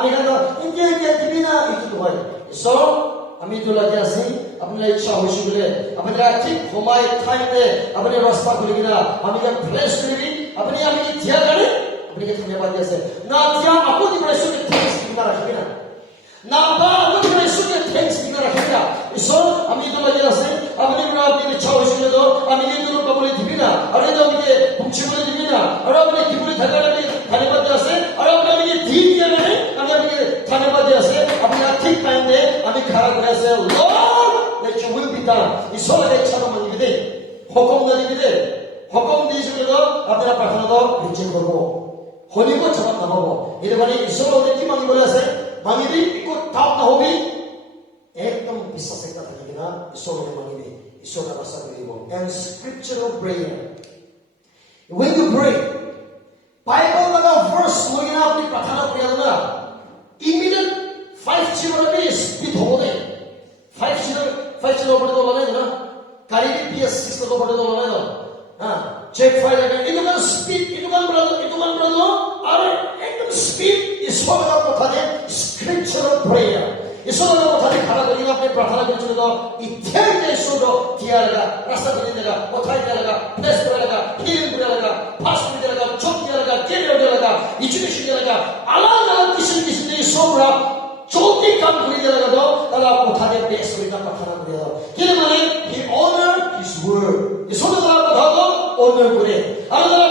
আমি কিন্তু ইন্ডিয়া দিবি না এইটো হয় ঈশ্বৰ আমি তো লাগি আছি আপোনাৰ ইচ্ছা হৈছে বোলে আপুনি ঠিক সময় ঠাইতে আপুনি ৰাস্তা খুলি কিনা আমি ফ্ৰেছ কৰিবি আপুনি আমি দিয়া কাৰণে আপুনি ধন্যবাদ দিছে না দিয়া আকৌ দিবলৈ সুখে থেংকস কিবা ৰাখিবি না না বা আকৌ দিবলৈ সুখে থেংকস কিবা ৰাখিবি না ঈশ্বৰ আমি তো লাগি আছে আপুনি পৰা আপুনি ইচ্ছা হৈছে তো আমি কিন্তু পাবলৈ দিবি না আৰু তো আমি পুছিবলৈ দিবি না আৰু আপুনি কিবলৈ থাকাৰ আমি ধন্যবাদ আছে আৰু আপুনি দি দিয়া মানে আমি ধন্যবাদ আছে আপুনি ঠিক টাইমতে আমি খাৰা কৰি আছে lord let your will be done ঈশ্বৰে ইচ্ছা মানি দে হুকুম দি দে হুকুম দিছিলে তো আপোনাৰ প্ৰাৰ্থনাটো ৰিচিভ কৰিব হলিব জবাব নহব এটা মানে ঈশ্বৰৰ কি মানিবলৈ আছে মানিবি একো ডাউট নহবি একদম বিশ্বাস এটা থাকিবি না ঈশ্বৰকে মানিবি ঈশ্বৰক আশা কৰিব and scriptural prayer when you pray Bible laga verse লৈ কিনে আপুনি প্ৰাৰ্থনা কৰি আনা immediate 5 speed হ'ব দে 5 ওপৰত ওলাই না গাড়ী PS 6 ওপৰত ওলাই না check file itu kan speed itu kan berado আৰু একদম speed ঈশ্বৰৰ কথা দে scriptural prayer ঈশ্বৰৰ কথা দে খাৰা কৰি আপুনি প্ৰাৰ্থনা কৰিছিল তো ইত্যাদি ঈশ্বৰ দিয়া লাগা ৰাস্তা কৰি দেগা কথা দিয়া লাগা প্লেস কৰা লাগা হিল কৰা লাগা ফাস্ট কৰি লাগা চক দিয়া লাগা কেৰিয়াৰ দিয়া লাগা এডুকেশ্যন দিয়া লাগা আলাদা কিছু ঈশ্বৰ চলতি কাম কৰি দিয়া লাগা তো তালা কথা দে প্লেস কৰি প্ৰাৰ্থনা কৰি দিয়া কি মানে he honor his word ঈশ্বৰৰ কথা honor করে আল্লাহ